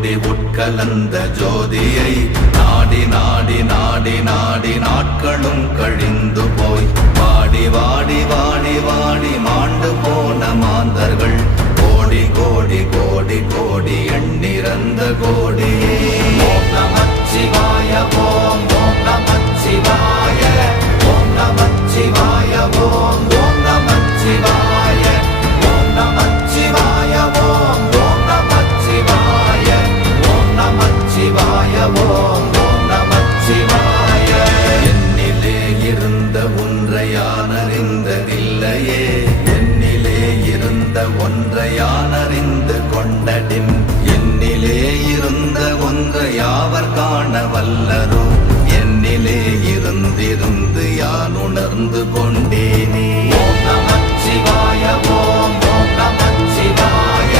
கோடி உட்கலந்த ஜோதியை நாடி நாடி நாடி நாடி நாட்களும் கழிந்து போய் வாடி வாடி வாடி வாடி மாண்டு போன மாந்தர்கள் கோடி கோடி கோடி கோடி எண்ணிறந்த கோடியே. ஓம் நமச்சிவாய ஓம் ஓம் நமச்சிவாய ஓம் நமச்சிவாய ஓம் ஓம் நமச்சிவாய ஓம் நமச்சிவாய ஓம் ஓம் நமச்சிவாய ஓம் நமச்சிவாய ஓம் ஓம் நமச்சிவாய. என்னிலே இருந்த ஒன்றை யான் அறிந்ததில்லையே, என்னிலே இருந்த ஒன்றை யான் அறிந்து கொண்டடின், என்னிலே இருந்த ஒன்றை யாவர் காண வல்லரோ, என்னிலே இருந்திருந்து யான் உணர்ந்து கொண்டேனே. ஓம் நமச்சிவாய ஓம் ஓம் நமச்சிவாய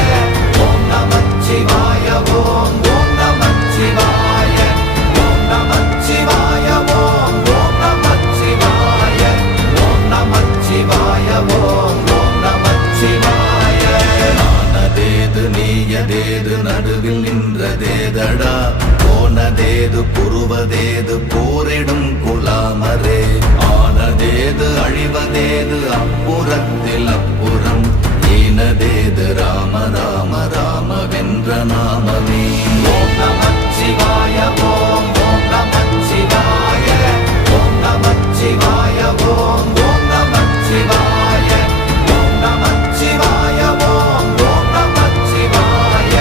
ஓம் நமச்சிவாய ஓம் ஓம் நமச்சிவாய ஓம் நமச்சிவாய ஓம் ஓம் நமச்சிவாய ஓம் நமச்சிவாய ஓம் ஓம் நமச்சிவாய. நானதேது நீயதேது நடுவில் நின்றதேதடா, போனதேது புருவதேது போரிடும் குலாமரே, ஆனதேது அழிவதேது அப்புறத்தில் அப்புறம், ஈனதேது ராம ராம ராம வென்ற நாமமே. ஓம் நமச்சிவாய ஓம் ஓம் நமச்சிவாய ஓம் நமச்சிவாய ஓம் ஓம் நமச்சிவாய ஓம் நமச்சிவாய ஓம் ஓம் நமச்சிவாய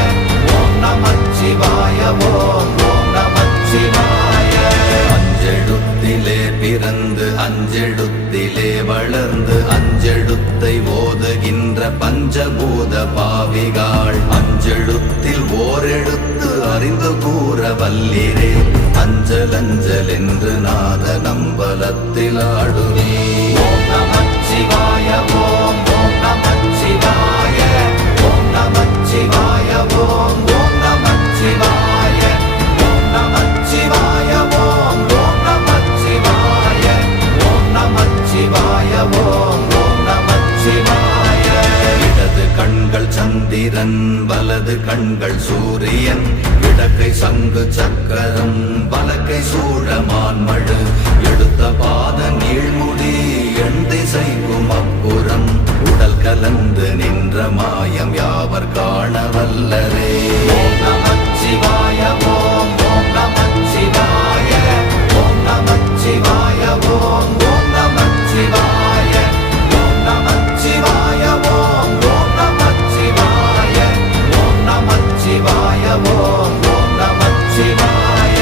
ஓம் நமச்சிவாய ஓம் ஓம் நமச்சிவாய. அஞ்செழுத்திலே பிறந்து அஞ்செழுத்திலே வளர்ந்து அஞ்செழுத்தை ஓதுகின்ற பஞ்சபூத பாவிகாள், அஞ்செழுத்தில் ஓரெழுத்து அறிந்து கூற வல்லிரே, அஞ்சல் அஞ்சல் என்று நாத நம்பலத்தில் ஆடுவே. ஓம் நமச்சிவாய ஓம் ஓம் நமச்சிவாய ஓம் நமச்சிவாய ஓம் ஓம் நமச்சிவாய ஓம் நமச்சிவாய ஓம் ஓம் நமச்சிவாய ஓம் நமச்சிவாய ஓம் ஓம் நமச்சிவாய. இடது கண்கள் சந்திரன் வலது கண்கள் சூரியன், இடக்கை சங்கு சக்கரம் வலக்கை சூழமான்மழு, எடுத்த பாத நீழ்முடி எண் திசைக்கும் அப்புறம், உடல் கலந்து நின்ற மாயம் யாவர் காண வல்லரே. ஓம் நமச்சிவாய ஓம் ஓம் நமச்சிவாய ஓம் நமச்சிவாய ஓம் ஓம் நமச்சிவாய ஓம் நமச்சிவாய ஓம் ஓம் நமச்சிவாய ஓம் நமச்சிவாய ஓம் ஓம் நமச்சிவாய.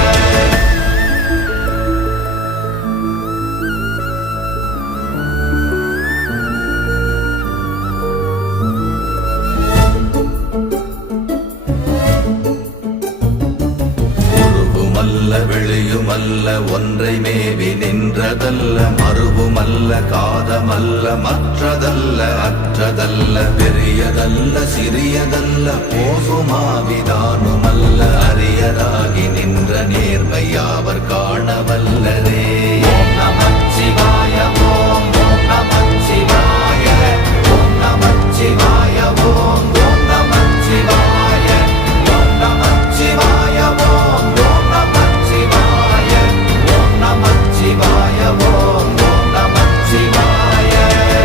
வெளியுமல்ல ஒன்றை மேவி நின்றதல்ல, மறுவுமல்ல காதமல்ல மற்றதல்ல அற்றதல்ல, பெரியதல்ல சிறியதல்ல போகுமாவிதானுமல்ல, அரியராகி நின்ற நேர்மை யாவர் காண வல்லரே. ஓம் நமச்சிவாய ஓம் ஓம் நமச்சிவாய ஓம் நமச்சிவாய ஓம் ஓம் நமச்சிவாய ஓம் நமச்சிவாய ஓம் ஓம் நமச்சிவாய ஓம் நமச்சிவாய ஓம் ஓம் நமச்சிவாய.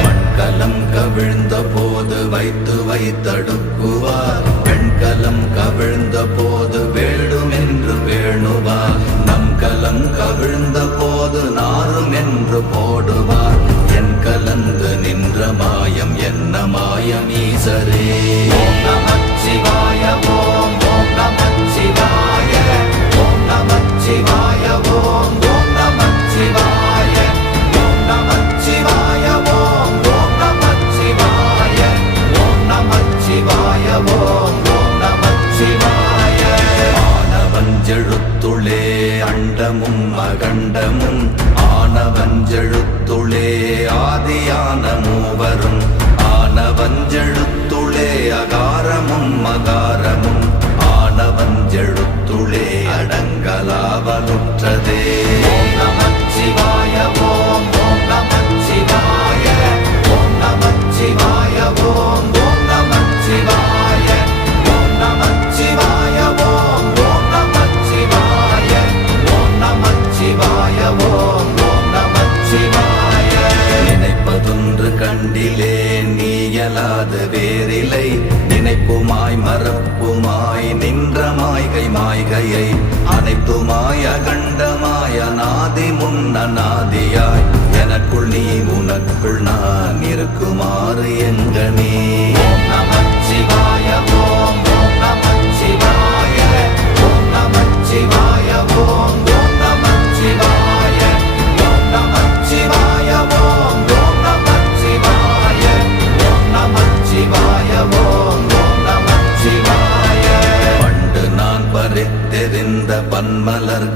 மண்கலம் கவிழ்ந்த போது வைத்து வைத்தடுக்குவார், பெண்கலம் கவிழ்ந்த போது வேடும் என்று வேணுவார், நம் கலம் கவிழ்ந்த போது நாரும் என்று போடுவார், என் கலந்து நின்ற மாயம் என்ன மாயம் ஈசரே. ஓம் நமச்சிவாய ஓம் ஓம் நமச்சிவாய ஓம் நமச்சிவாய ஓம் ஓம் நமச்சிவாய ஓம் நமச்சிவாய ஓம் ஓம் நமச்சிவாய ஓம் நமச்சிவாய ஓம் ஓம் நமச்சிவாய. ஆனவஞ்செழுத்துளே அண்டமும் அகண்டமும், ஆனவஞ்செழுத்துளே ஆதியான மூவரும், ஆனவஞ்செழுத்துளே அகாரமும் மகாரமும், ஆனவஞ்செழுத்துளே அடங்கலாவலுற்றதே. ஓம் நமச்சிவாய ஓம் ஓம் நமச்சிவாய ஓம் நமச்சிவாய ஓம் ஓம் நமச்சிவாய ஓம் நமச்சிவாய ஓம் ஆதி முன்னநாதியாய் எனக்குள் நீ உனக்குள் நான் இருக்குமாறு எங்கனே. ஓம் நமச்சிவாய ஓம் ஓம் நமச்சிவாய ஓம் நமச்சிவாய ஓம் ஓம் நமச்சிவாய ஓம் நமச்சிவாய ஓம் ஓம் நமச்சிவாய ஓம் நமச்சிவாய ஓம் ஓம் நமச்சிவாய. பண்டு நான் பறித்தெறிந்த பன்மலர்